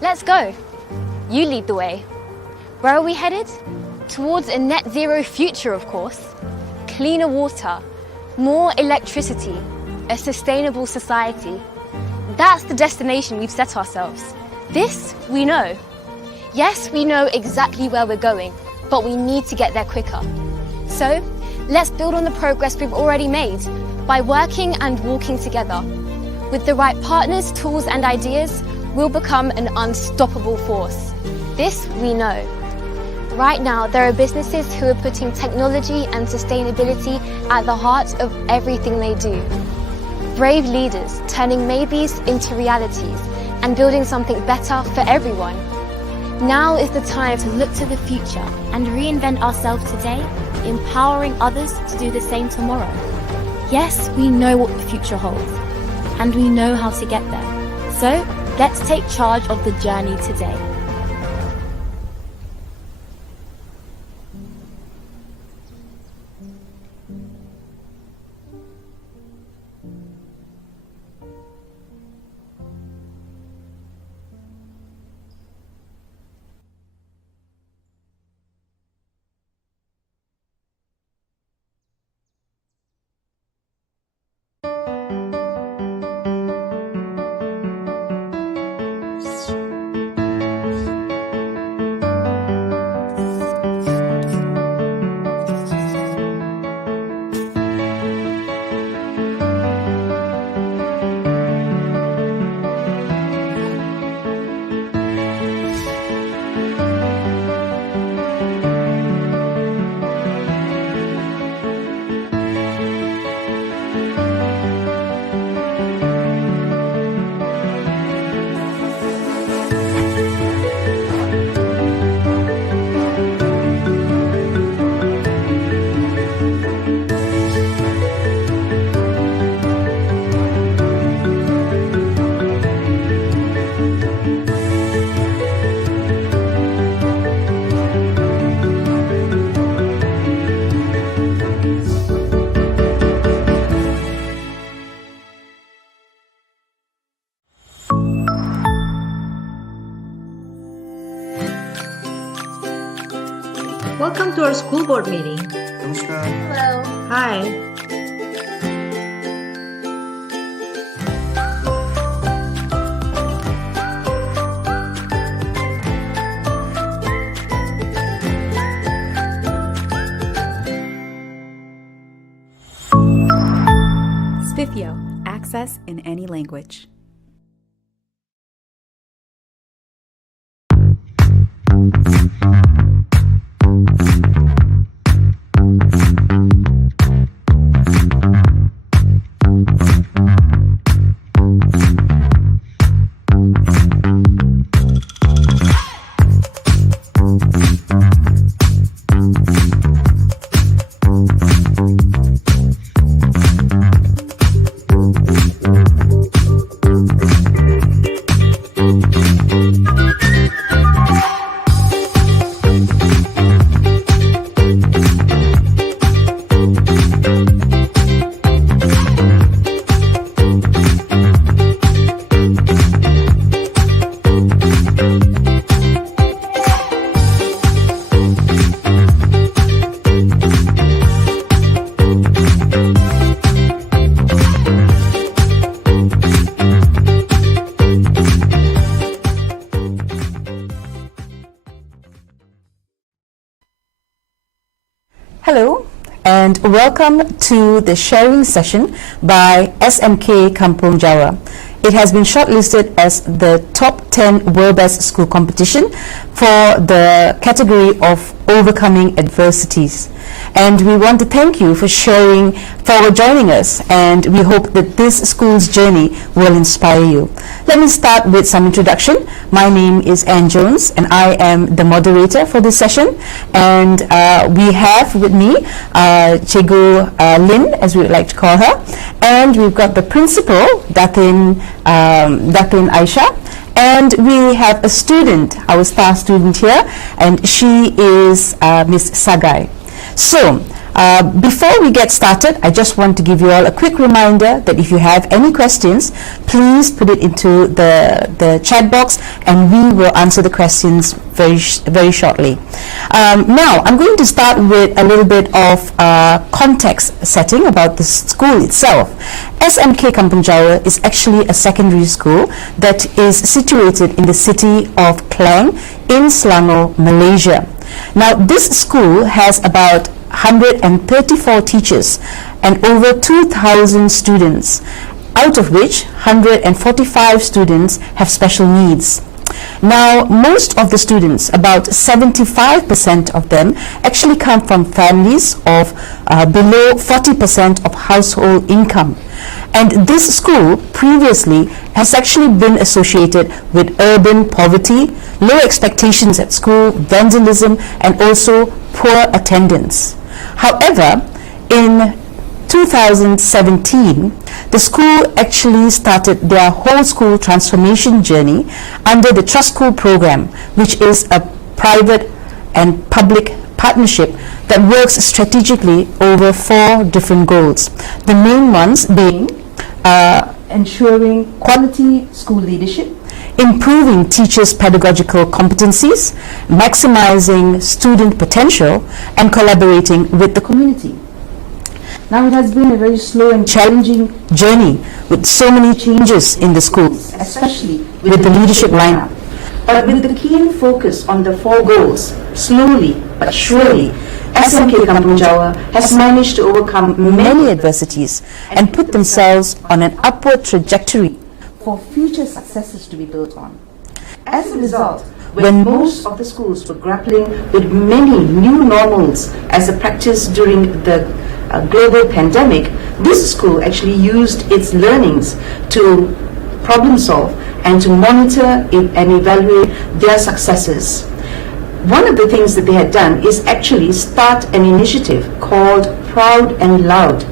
Let's go. You lead the way. Where are we headed? Towards a net zero future, of course. Cleaner water, more electricity, a sustainable society. That's the destination we've set ourselves. This we know. Yes, we know exactly where we're going, but we need to get there quicker. So, let's build on the progress we've already made by working and walking together. With the right partners, tools and ideas, we'll become an unstoppable force. This we know. Right now, there are businesses who are putting technology and sustainability at the heart of everything they do. Brave leaders turning maybes into realities and building something better for everyone. Now is the time to look to the future and reinvent ourselves today, empowering others to do the same tomorrow. Yes, we know what the future holds, and we know how to get there. So, let's take charge of the journey today. Welcome to our school board meeting. Namaskar. Hello. Hi. Spifio, access in any language. Hello and welcome to the sharing session by SMK Kampong, Jawa. It has been shortlisted as the top 10 World Best School competition for the category of overcoming adversities. And we want to thank you for joining us, and we hope that this school's journey will inspire you. Let me start with some introduction. My name is Anne Jones, and I am the moderator for this session. And we have with me Cikgu Lin, as we would like to call her, and we've got the principal, Datin Aisha. And we have a student, our star student here, and she is Miss Sagai. So, Before we get started, I just want to give you all a quick reminder that if you have any questions, please put it into the chat box and we will answer the questions very shortly. Now, I'm going to start with a little bit of context setting about the school itself. SMK Kampong Jawa is actually a secondary school that is situated in the city of Klang in Selangor, Malaysia. Now, this school has about 134 teachers and over 2,000 students, out of which 145 students have special needs. Now, most of the students, about 75% of them, actually come from families of below 40% of household income. And this school previously has actually been associated with urban poverty, low expectations at school, vandalism, and also poor attendance. However, in 2017, the school actually started their whole school transformation journey under the Trust School program, which is a private and public partnership that works strategically over 4 different goals. The main ones being ensuring quality school leadership, improving teachers' pedagogical competencies, maximizing student potential, and collaborating with the community. Now, it has been a very slow and challenging journey with so many changes in the schools, especially with the leadership lineup. But with the keen focus on the 4 goals, slowly but surely, SMK Kampong Jawa has managed to overcome many adversities and put themselves on an upward trajectory for future successes to be built on. As a result, when most of the schools were grappling with many new normals as a practice during the global pandemic, this school actually used its learnings to problem solve and to monitor and evaluate their successes. One of the things that they had done is actually start an initiative called Proud and Loud.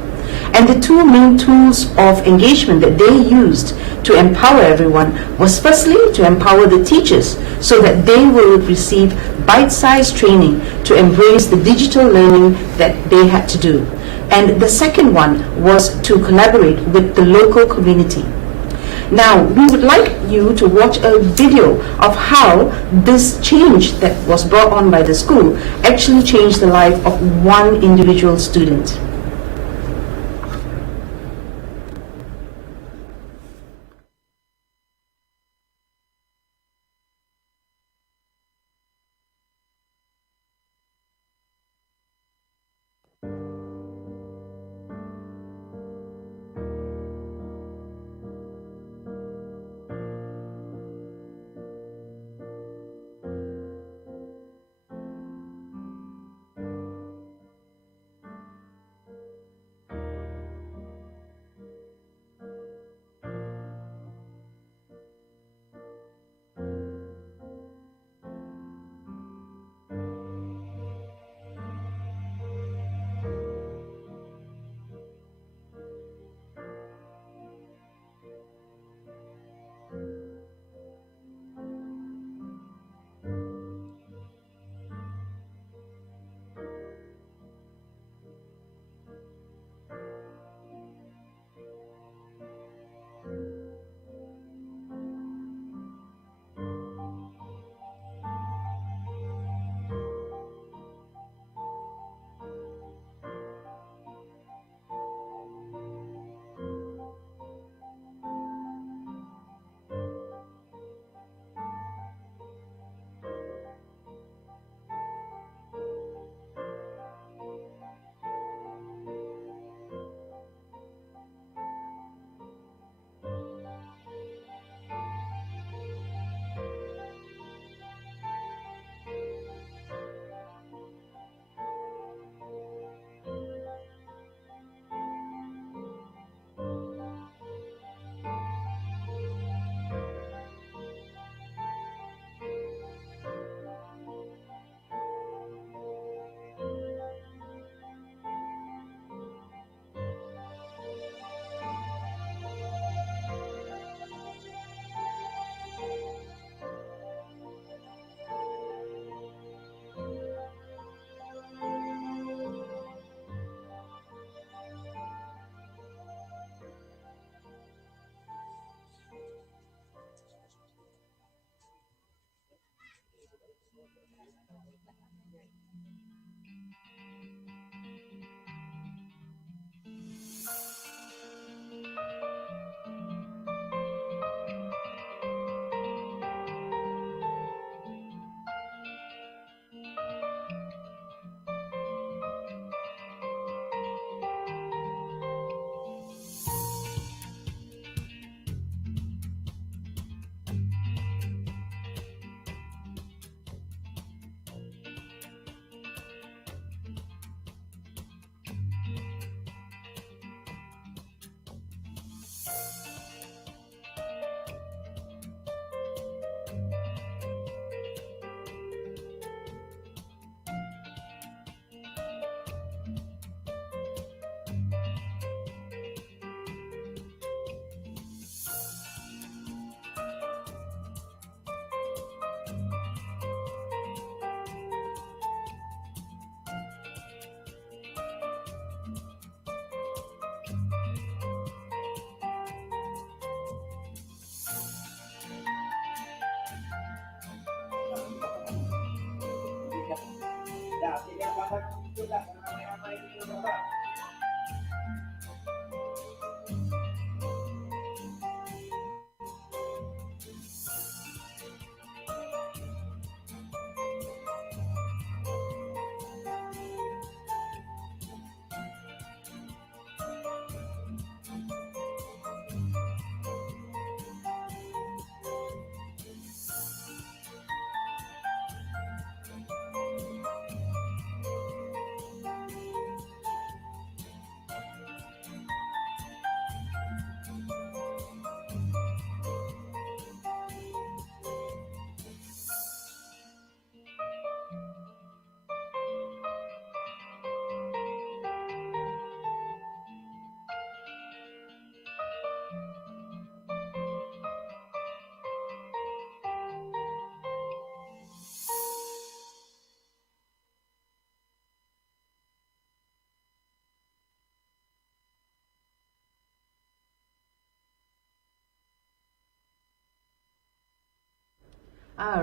And the 2 main tools of engagement that they used to empower everyone was firstly to empower the teachers so that they will receive bite-sized training to embrace the digital learning that they had to do. And the second one was to collaborate with the local community. Now, we would like you to watch a video of how this change that was brought on by the school actually changed the life of one individual student.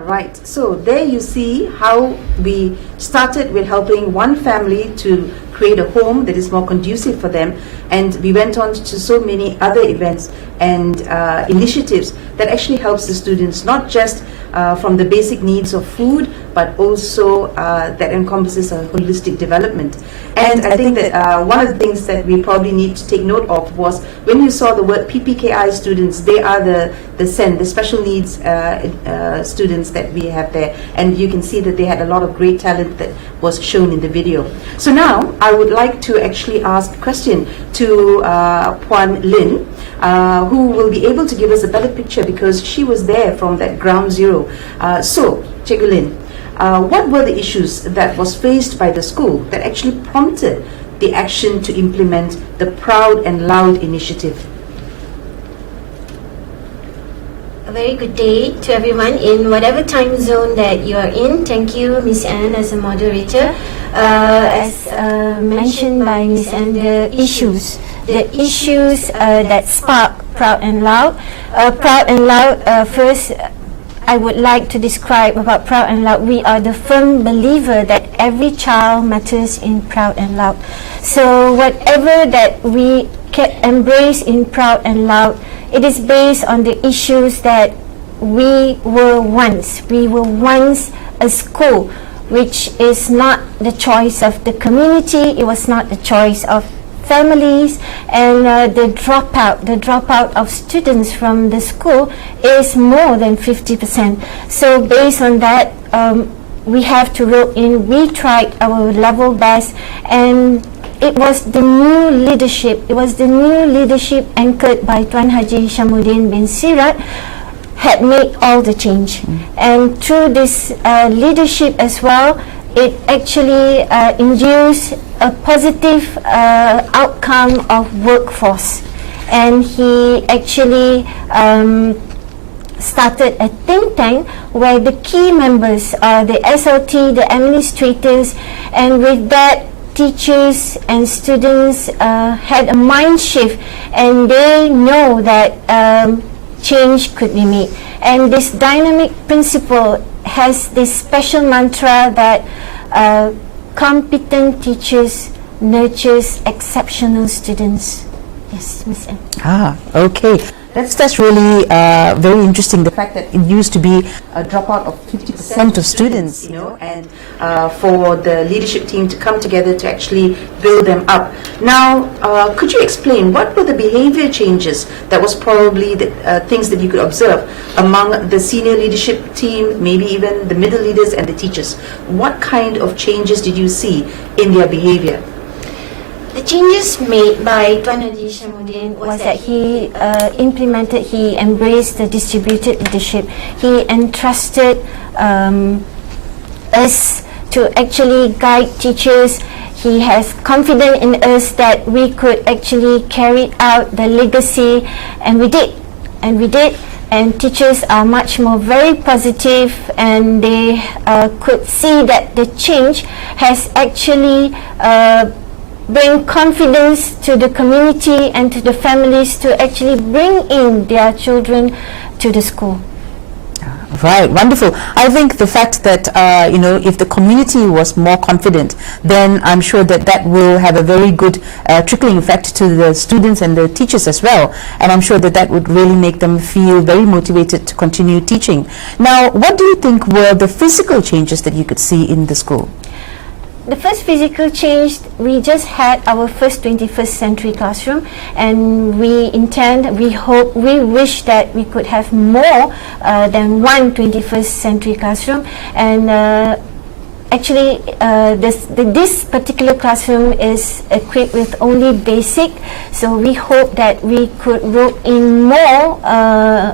Right, so there you see how we started with helping one family to create a home that is more conducive for them, and we went on to so many other events and initiatives that actually helps the students, not just from the basic needs of food, but also that encompasses a holistic development. And I think that one of the things that we probably need to take note of was when you saw the word PPKI students, they are the SEN, the special needs students that we have there. And you can see that they had a lot of great talent that was shown in the video. So now I would like to actually ask a question to Puan Lin, who will be able to give us a better picture because she was there from that ground zero. So, Cikgu Lin, what were the issues that was faced by the school that actually prompted the action to implement the Proud and Loud initiative? A very good day to everyone in whatever time zone that you are in. Thank you, Miss Anne, as a moderator. As mentioned by Miss Anne, the issues that spark Proud and Loud. Proud and Loud, first, I would like to describe about Proud and Loud. We are the firm believer that every child matters in Proud and Loud. So whatever that we can embrace in Proud and Loud, it is based on the issues that we were once. We were once a school which is not the choice of the community, it was not the choice of families, and the dropout of students from the school is more than 50%. So based on that, we have to roll in. We tried our level best, and it was the new leadership. It was the new leadership anchored by Tuan Haji Shamuddin bin Sirat had made all the change. And through this leadership as well, it actually induced a positive outcome of workforce. And he actually started a think tank where the key members are the SLT, the administrators, and with that, teachers and students had a mind shift, and they know that change could be made. And this dynamic principle has this special mantra that competent teachers nurtures exceptional students. Yes, Ms. M. Okay. That's really very interesting. The fact that it used to be a dropout of 50% of students, you know, and for the leadership team to come together to actually build them up. Now, could you explain what were the behavior changes that was probably the things that you could observe among the senior leadership team, maybe even the middle leaders and the teachers? What kind of changes did you see in their behavior? The changes made by Tuan Haji Shamuddin was that he embraced the distributed leadership. He entrusted us to actually guide teachers. He has confidence in us that we could actually carry out the legacy, and we did. And teachers are much more very positive, and they could see that the change has actually bring confidence to the community and to the families to actually bring in their children to the school. Right, wonderful. I think the fact that, if the community was more confident, then I'm sure that that will have a very good trickling effect to the students and the teachers as well. And I'm sure that that would really make them feel very motivated to continue teaching. Now, what do you think were the physical changes that you could see in the school? The first physical change, we just had our first 21st century classroom, and we wish that we could have more than one 21st century classroom. And actually, this particular classroom is equipped with only basic, so we hope that we could rope in more,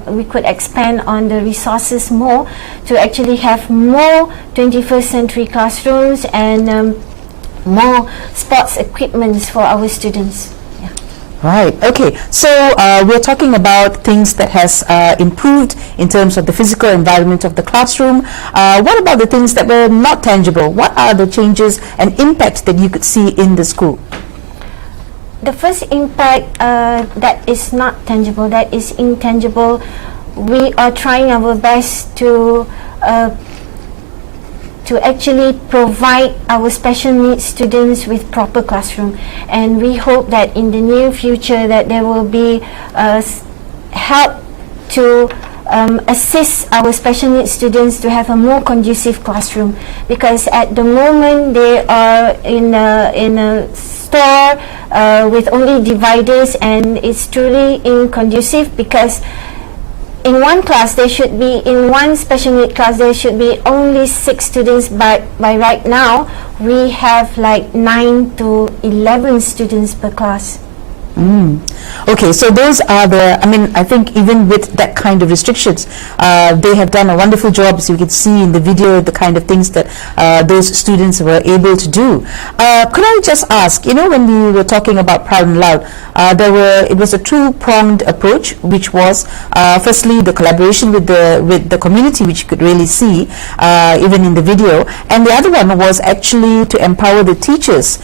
we could expand on the resources more to actually have more 21st century classrooms and more sports equipments for our students. Right, okay. So we're talking about things that has improved in terms of the physical environment of the classroom. What about the things that were not tangible? What are the changes and impact that you could see in the school? The first impact that is not tangible, that is intangible, we are trying our best to actually provide our special needs students with proper classroom, and we hope that in the near future that there will be help to assist our special needs students to have a more conducive classroom, because at the moment they are in a store with only dividers, and it's truly inconducive, because in one class, in one special need class, there should be only 6 students, but by right now, we have like 9 to 11 students per class. Okay, so those are I think even with that kind of restrictions, they have done a wonderful job, as you can see in the video, the kind of things that those students were able to do. Could I just ask, when we were talking about Proud and Loud, it was a two-pronged approach, which was firstly the collaboration with the community, which you could really see even in the video, and the other one was actually to empower the teachers.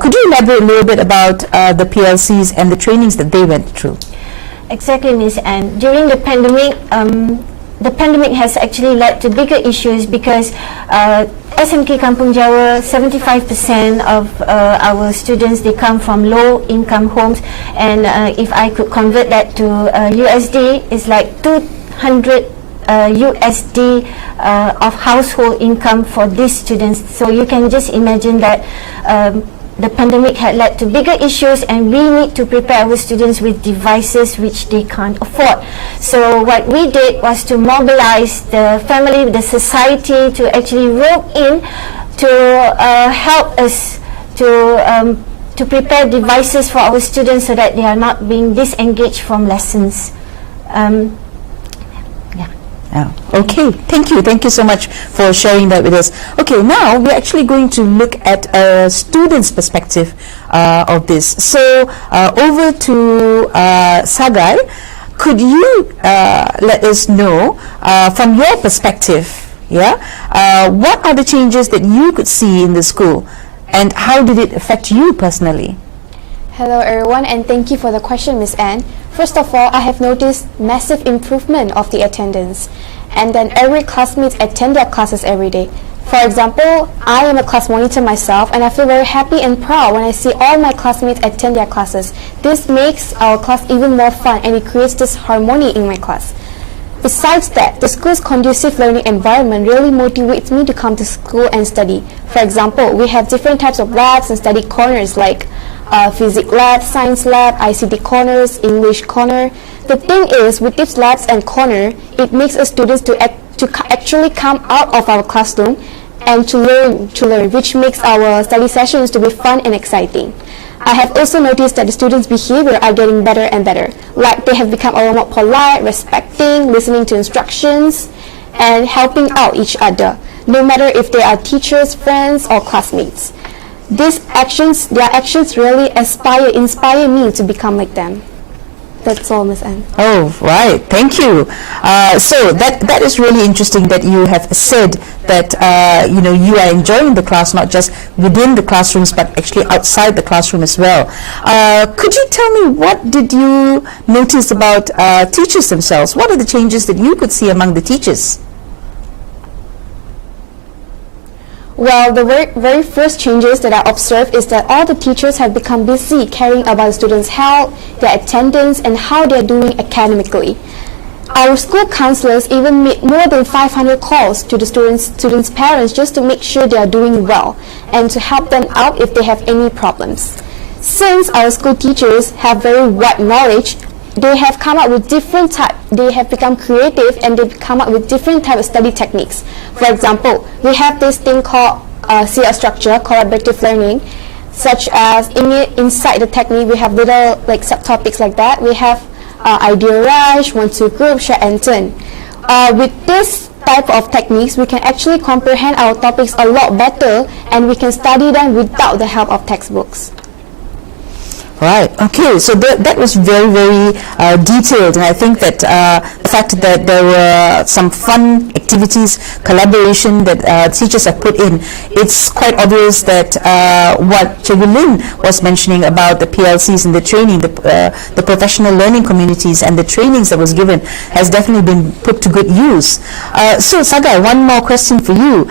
Could you elaborate a little bit about the PLCs and the trainings that they went through? Exactly, Ms. Anne. During the pandemic has actually led to bigger issues, because SMK Kampong Jawa, 75% of our students, they come from low-income homes, and if I could convert that to USD, it's like 200 USD of household income for these students. So you can just imagine that the pandemic had led to bigger issues, and we need to prepare our students with devices which they can't afford. So what we did was to mobilize the family, the society, to actually rope in to help us to prepare devices for our students so that they are not being disengaged from lessons. Okay, thank you so much for sharing that with us. Okay, now we're actually going to look at a student's perspective of this. So over to Sagai, could you let us know from your perspective, what are the changes that you could see in the school, and how did it affect you personally? Hello everyone, and thank you for the question, Miss Anne. First of all, I have noticed massive improvement of the attendance, and then every classmate attend their classes every day. For example, I am a class monitor myself, and I feel very happy and proud when I see all my classmates attend their classes. This makes our class even more fun, and it creates this harmony in my class. Besides that, the school's conducive learning environment really motivates me to come to school and study. For example, we have different types of labs and study corners like physics lab, science lab, ICT corners, English corner. The thing is, with these labs and corner, it makes us students to actually come out of our classroom and to learn, which makes our study sessions to be fun and exciting. I have also noticed that the students' behavior are getting better and better. Like they have become a lot more polite, respecting, listening to instructions, and helping out each other, no matter if they are teachers, friends, or classmates. Their actions really inspire me to become like them. That's all, Ms. Anne. Oh, right. Thank you. So that is really interesting that you have said that you are enjoying the class, not just within the classrooms, but actually outside the classroom as well. Could you tell me, what did you notice about teachers themselves? What are the changes that you could see among the teachers? Well, the very first changes that I observed is that all the teachers have become busy caring about the students' health, their attendance, and how they're doing academically. Our school counselors even made more than 500 calls to the students' parents just to make sure they are doing well and to help them out if they have any problems. Since our school teachers have very wide knowledge, they have come up with they have become creative and they've come up with different types of study techniques. For example, we have this thing called CL structure, collaborative learning, such as inside the technique we have little like subtopics like that. We have idea rush, 1-2 group, share and turn. With this type of techniques, we can actually comprehend our topics a lot better and we can study them without the help of textbooks. Right. Okay. So that was very, very detailed, and I think that the fact that there were some fun activities, collaboration that teachers have put in, it's quite obvious that what Chegulin was mentioning about the PLCs and the training, the professional learning communities and the trainings that was given has definitely been put to good use. So Sagai, one more question for you.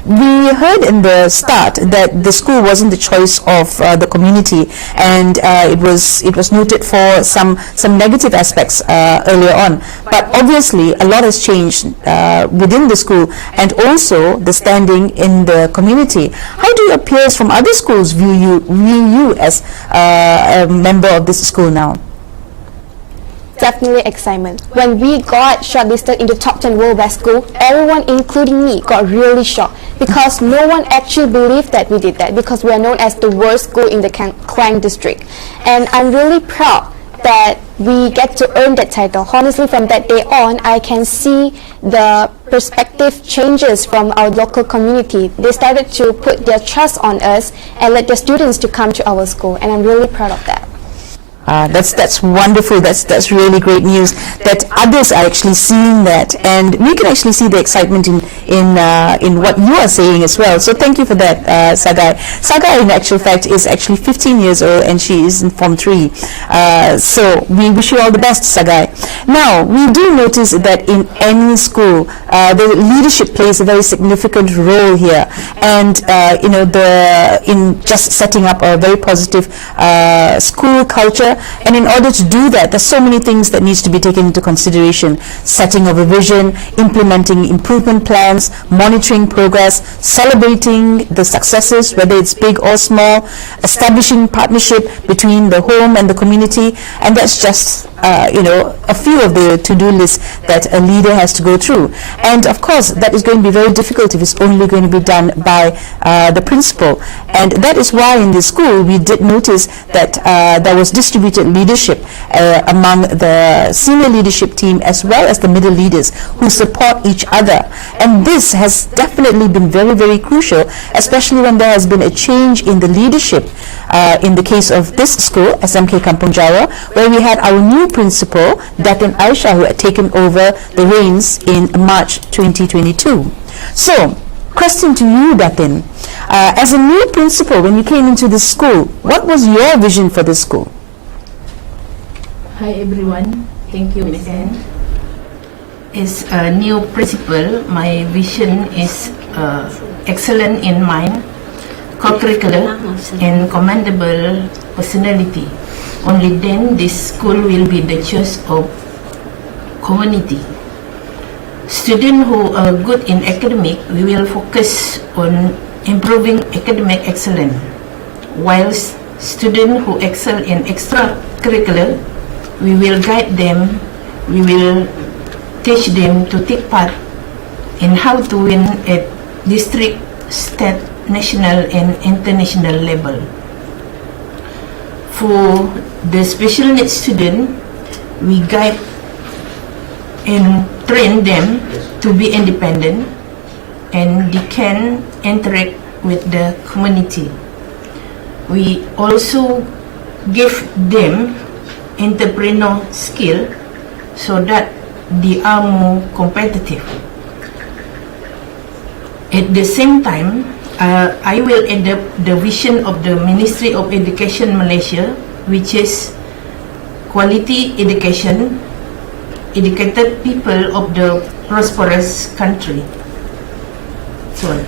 We heard in the start that the school wasn't the choice of the community, and it was noted for some negative aspects earlier on. But obviously, a lot has changed within the school, and also the standing in the community. How do your peers from other schools view you as a member of this school now? Definitely excitement. When we got shortlisted into top 10 world best school, everyone, including me, got really shocked because no one actually believed that we did that, because we are known as the worst school in the Klang district. And I'm really proud that we get to earn that title. Honestly, from that day on, I can see the perspective changes from our local community. They started to put their trust on us and let their students to come to our school, and I'm really proud of that. That's wonderful. That's really great news that others are actually seeing that, and we can actually see the excitement in what you are saying as well. So thank you for that, Sagai. Sagai, in actual fact, is actually 15 years old and she is in Form 3. So we wish you all the best, Sagai. Now we do notice that in any school, the leadership plays a very significant role here, and in just setting up a very positive school culture. And in order to do that, there's so many things that needs to be taken into consideration: setting of a vision, implementing improvement plans, monitoring progress, celebrating the successes, whether it's big or small, establishing partnership between the home and the community. And that's just a few of the to-do lists that a leader has to go through. And of course, that is going to be very difficult if it's only going to be done by the principal. And that is why in the school we did notice that there was distributed leadership among the senior leadership team as well as the middle leaders who support each other. And this has definitely been very, very crucial, especially when there has been a change in the leadership. In the case of this school, SMK Kampong Jawa, where we had our new principal, Datin Aisha, who had taken over the reins in March 2022. So, question to you, Datin. As a new principal, when you came into this school, what was your vision for this school? Hi everyone, thank you, Ms. Anne. As a new principal, my vision is excellent in mind, co-curricular and commendable personality. Only then this school will be the choice of community. Students who are good in academic, we will focus on improving academic excellence, whilst students who excel in extracurricular, we will guide them, we will teach them to take part in how to win at district, state, national and international level. For the special needs student, we guide and train them to be independent and they can interact with the community. We also give them entrepreneur skill so that they are more competitive. At the same time, I will adapt the vision of the Ministry of Education Malaysia, which is quality education, educated people of the prosperous country. So,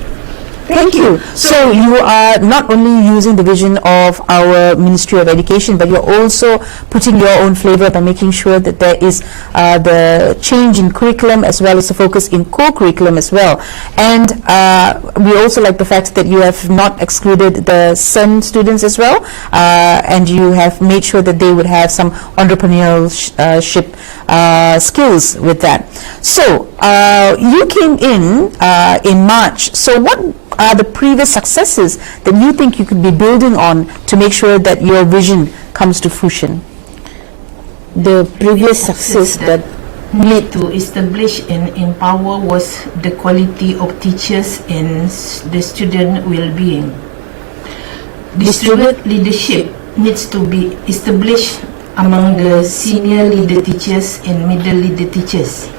Thank you. So you are not only using the vision of our Ministry of Education, but you're also putting your own flavor by making sure that there is the change in curriculum as well as the focus in co-curriculum as well. And we also like the fact that you have not excluded the SEN students as well, and you have made sure that they would have some entrepreneurship skills with that. So you came in March. So what are the previous successes that you think you could be building on to make sure that your vision comes to fruition? The previous success that need to establish and empower was the quality of teachers and the student well-being. The student leadership needs to be established among the senior leader teachers and middle leader teachers.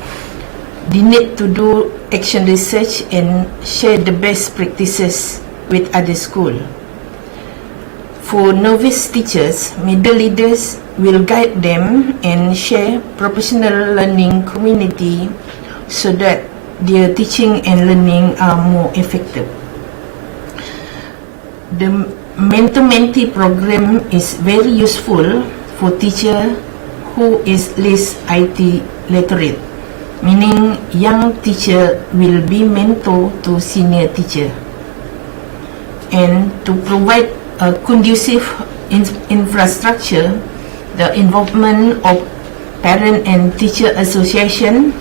They need to do action research and share the best practices with other schools. For novice teachers, middle leaders will guide them and share professional learning community so that their teaching and learning are more effective. The mentor-mentee program is very useful for teacher who is less IT literate, meaning young teacher will be mentor to senior teacher. And to provide a conducive infrastructure, the involvement of parent and teacher association,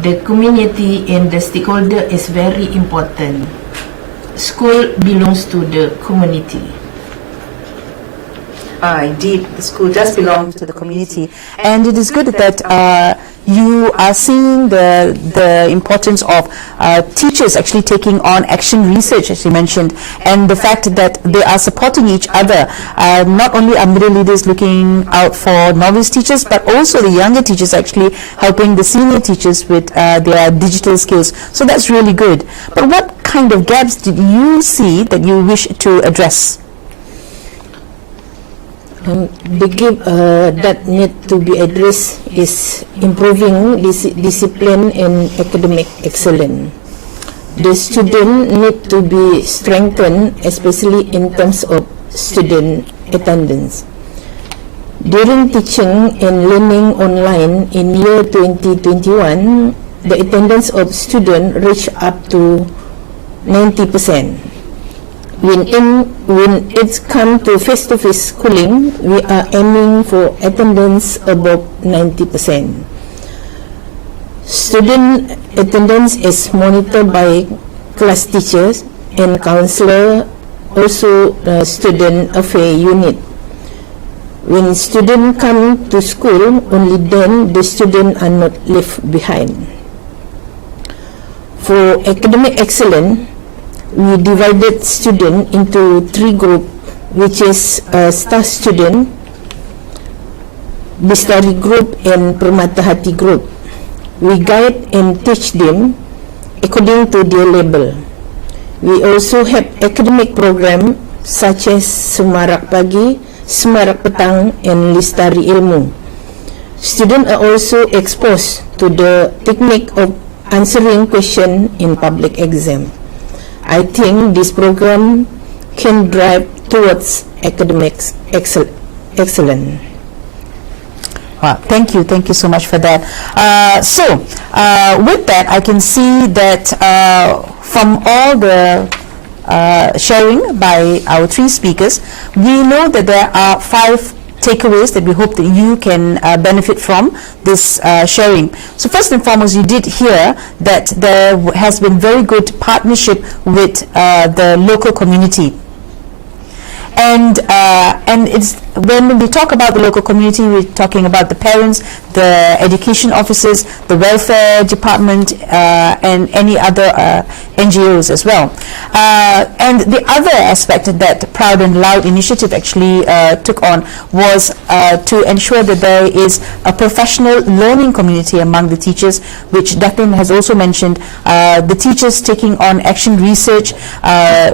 the community and the stakeholder is very important. School belongs to the community. Indeed, the school does belong to the community, and it is good that you are seeing the importance of teachers actually taking on action research, as you mentioned, and the fact that they are supporting each other. Not only are middle leaders looking out for novice teachers, but also the younger teachers actually helping the senior teachers with their digital skills. So that's really good. But what kind of gaps did you see that you wish to address? The gap that need to be addressed is improving discipline and academic excellence. The student need to be strengthened, especially in terms of student attendance. During teaching and learning online in year 2021, the attendance of students reached up to 90%. When it's come to face-to-face schooling, we are aiming for attendance above 90%. Student attendance is monitored by class teachers and counselor, also the student affair unit. When students come to school, only then the students are not left behind. For academic excellence, we divided students into 3 groups, which is star student, Bestari group, and Permata Hati group. We guide and teach them according to their level. We also have academic programs such as Semarak Pagi, Semarak Petang, and Listari Ilmu. Students are also exposed to the technique of answering questions in public exam. I think this program can drive towards academics excellence. Wow, thank you so much for that. With that, I can see that from all the sharing by our 3 speakers, we know that there are 5 takeaways that we hope that you can benefit from this sharing. So first and foremost, you did hear that there has been very good partnership with the local community. And it's when we talk about the local community, we're talking about the parents, the education officers, the welfare department, and any other NGOs as well. And the other aspect that Proud and Loud initiative actually took on was to ensure that there is a professional learning community among the teachers, which Datin has also mentioned, the teachers taking on action research,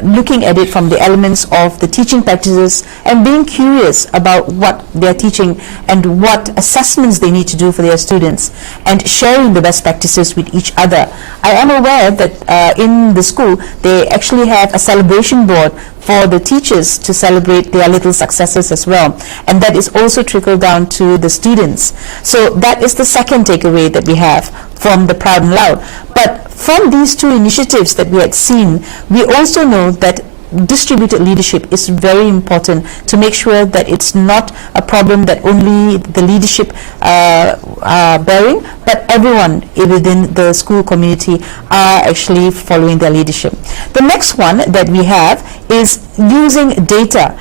looking at it from the elements of the teaching practices and being curious about what they're teaching and what assessments they need need to do for their students, and sharing the best practices with each other. I am aware that in the school they actually have a celebration board for the teachers to celebrate their little successes as well, and that is also trickled down to the students. So that is the second takeaway that we have from the Proud and Loud. But from these two initiatives that we had seen, we also know that distributed leadership is very important to make sure that it's not a problem that only the leadership are bearing, but everyone within the school community are actually following their leadership. The next one that we have is using data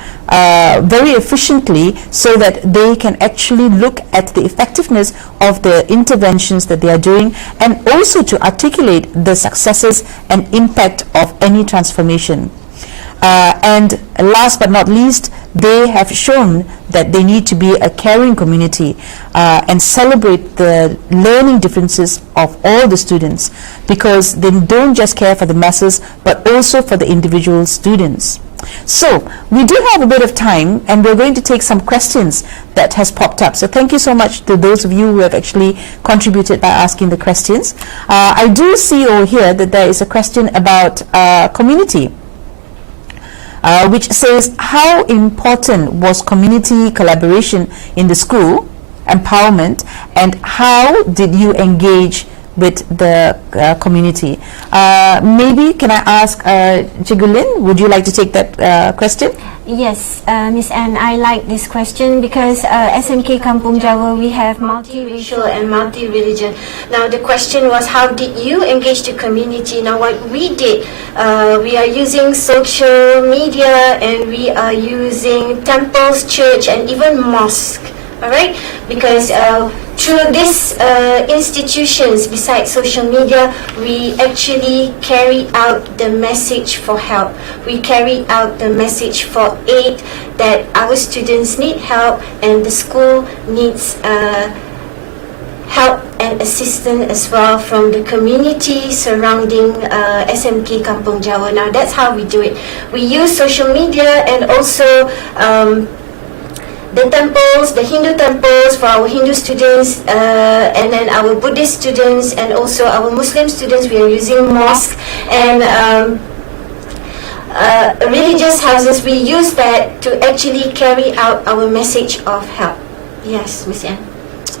very efficiently so that they can actually look at the effectiveness of the interventions that they are doing, and also to articulate the successes and impact of any transformation. And last but not least, they have shown that they need to be a caring community and celebrate the learning differences of all the students, because they don't just care for the masses but also for the individual students. So we do have a bit of time, and we're going to take some questions that has popped up. So thank you so much to those of you who have actually contributed by asking the questions. I do see over here that there is a question about community. Which says, how important was community collaboration in the school, empowerment, and how did you engage with the community? Maybe can I ask Jigulin, would you like to take that question? Yes, Miss Anne, I like this question because SMK Kampong Jawa, we have multiracial and multi-religion. Now the question was, how did you engage the community? Now what we did, we are using social media, and we are using temples, church, and even mosque. Alright, because through these institutions, besides social media, we actually carry out the message for help. We carry out the message for aid, that our students need help and the school needs help and assistance as well from the community surrounding SMK Kampong Jawa. Now that's how we do it. We use social media and also the temples, the Hindu temples for our Hindu students, and then our Buddhist students, and also our Muslim students. We are using mosque and religious houses. We use that to actually carry out our message of help. Yes, Miss Anne.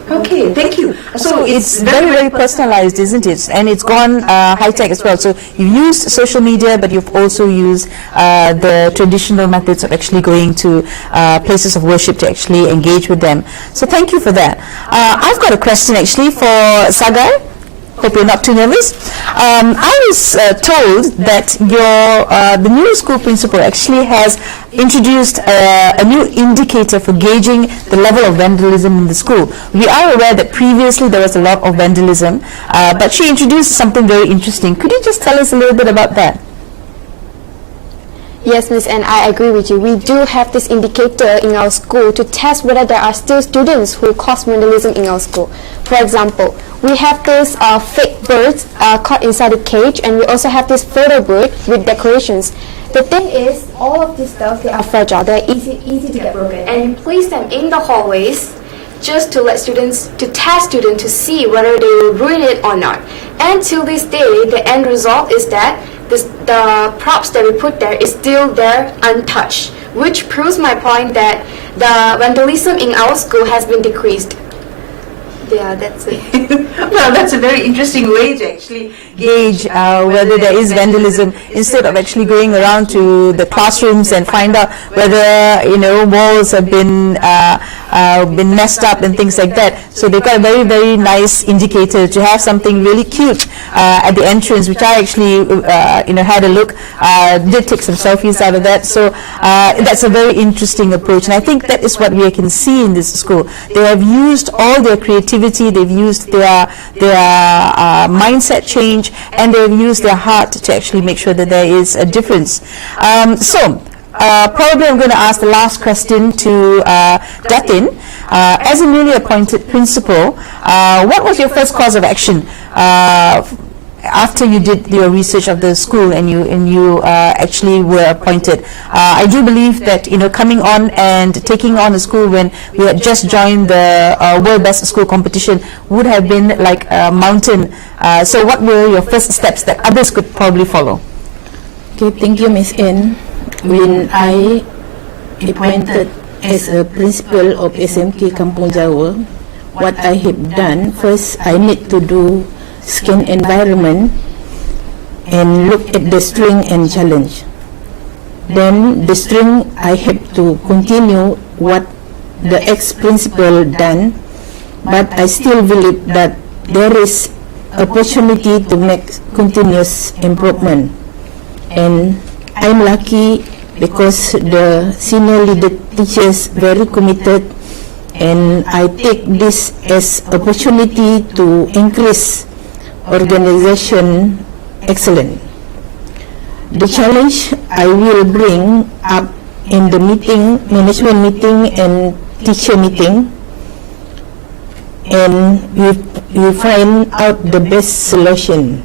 Okay, thank you. So it's very, very personalized, isn't it? And it's gone high-tech as well. So you've used social media, but you've also used the traditional methods of actually going to places of worship to actually engage with them. So thank you for that. I've got a question actually for Sagai. Hope you're not too nervous. I was told that the new school principal actually has introduced a new indicator for gauging the level of vandalism in the school. We are aware that previously there was a lot of vandalism, but she introduced something very interesting. Could you just tell us a little bit about that? Yes, Miss Anne, I agree with you. We do have this indicator in our school to test whether there are still students who cause vandalism in our school. For example, we have this fake birds caught inside a cage, and we also have this photo bird with decorations. The thing is, all of these stuff, they are fragile. They're easy to get broken. And you place them in the hallways just to let students, to test students to see whether they will ruin it or not. And till this day, the end result is that the props that we put there is still there untouched, which proves my point that the vandalism in our school has been decreased. Yeah, that's it. Well, that's a very interesting way to actually gauge whether there is vandalism, instead of actually going around to the classrooms and find out whether walls have been messed up and things like that. So they've got a very, very nice indicator to have something really cute at the entrance, which I actually had a look, did take some selfies out of that. So that's a very interesting approach, and I think that is what we can see in this school. They have used all their creativity, they've used their mindset change, and they've used their heart to actually make sure that there is a difference. Probably I'm going to ask the last question to Datin. As a newly appointed principal, what was your first course of action after you did your research of the school and you actually were appointed, I do believe that coming on and taking on a school when we had just joined the World Best School competition would have been like a mountain. So what were your first steps that others could probably follow? Okay, thank you, Miss N. When I appointed as a principal of SMK Kampong Jawa, what I have done, first I need to do scan environment and look at the strength and challenge. Then the strength, I have to continue what the ex-principal done, but I still believe that there is opportunity to make continuous improvement. And I'm lucky because the senior leader teachers very committed, and I take this as opportunity to increase organization excellence. The challenge I will bring up in the meeting, management meeting and teacher meeting, and we find out the best solution.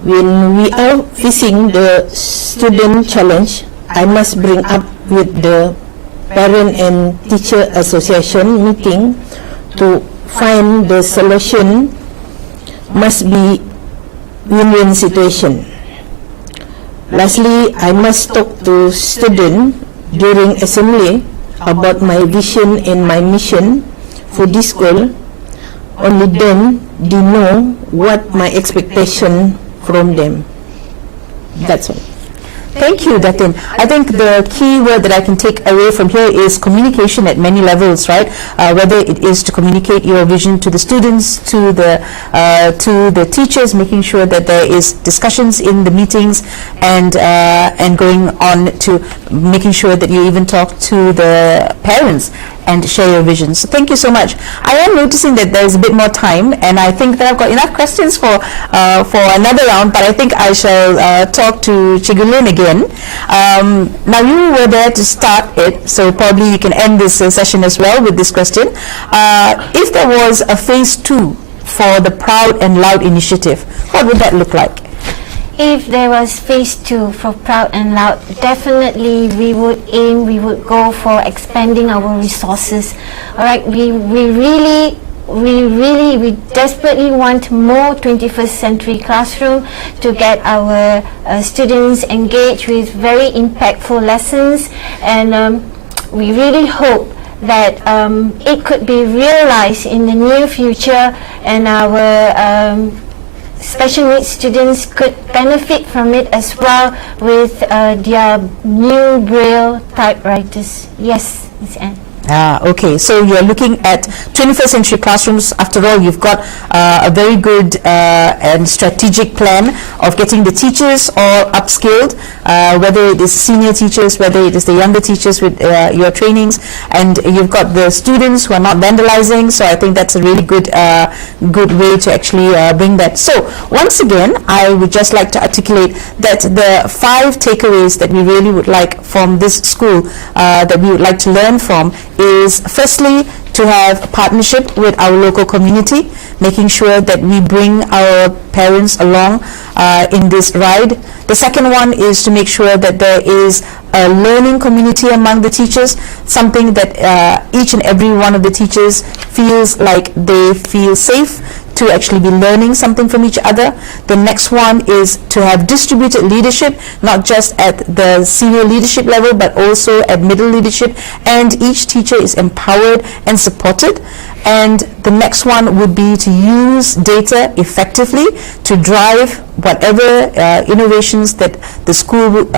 When we are facing the student challenge, I must bring up with the parent and teacher association meeting to find the solution. Must be win-win situation. Lastly, I must talk to students during assembly about my vision and my mission for this school. Only then they know what my expectation from them. That's all. Thank you, Datin. I think the key word that I can take away from here is communication at many levels, right? Whether it is to communicate your vision to the students, to the teachers, making sure that there is discussions in the meetings, and going on to making sure that you even talk to the parents and share your vision. So thank you so much. I am noticing that there's a bit more time, and I think that I've got enough questions for another round, but I think I shall talk to Chigulin again. Now you were there to start it, so probably you can end this session as well with this question. If there was a phase 2 for the Proud and Loud initiative, what would that look like? If there was phase 2 for Proud and Loud, definitely we would go for expanding our resources. All right, we desperately want more 21st century classroom to get our students engaged with very impactful lessons, and we really hope that it could be realized in the near future, and our special needs students could benefit from it as well with their new Braille typewriters. Yes, Ms. Anne. Okay, so you're looking at 21st century classrooms. After all, you've got a very good and strategic plan of getting the teachers all upskilled, whether it is senior teachers, whether it is the younger teachers with your trainings, and you've got the students who are not vandalizing. So I think that's a really good way to actually bring that. So once again, I would just like to articulate that the 5 takeaways that we really would like from this school, that we would like to learn from, is firstly to have a partnership with our local community, making sure that we bring our parents along in this ride. The second one is to make sure that there is a learning community among the teachers, something that each and every one of the teachers feels like they feel safe to actually be learning something from each other. The next one is to have distributed leadership, not just at the senior leadership level, but also at middle leadership, and each teacher is empowered and supported. And the next one would be to use data effectively to drive whatever innovations that the school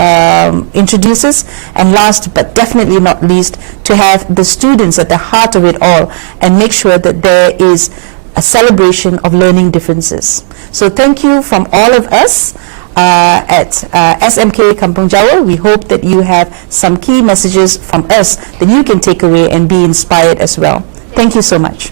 introduces. And last but definitely not least, to have the students at the heart of it all and make sure that there is a celebration of learning differences. So thank you from all of us at SMK Kampong Jawa. We hope that you have some key messages from us that you can take away and be inspired as well. Thank you so much.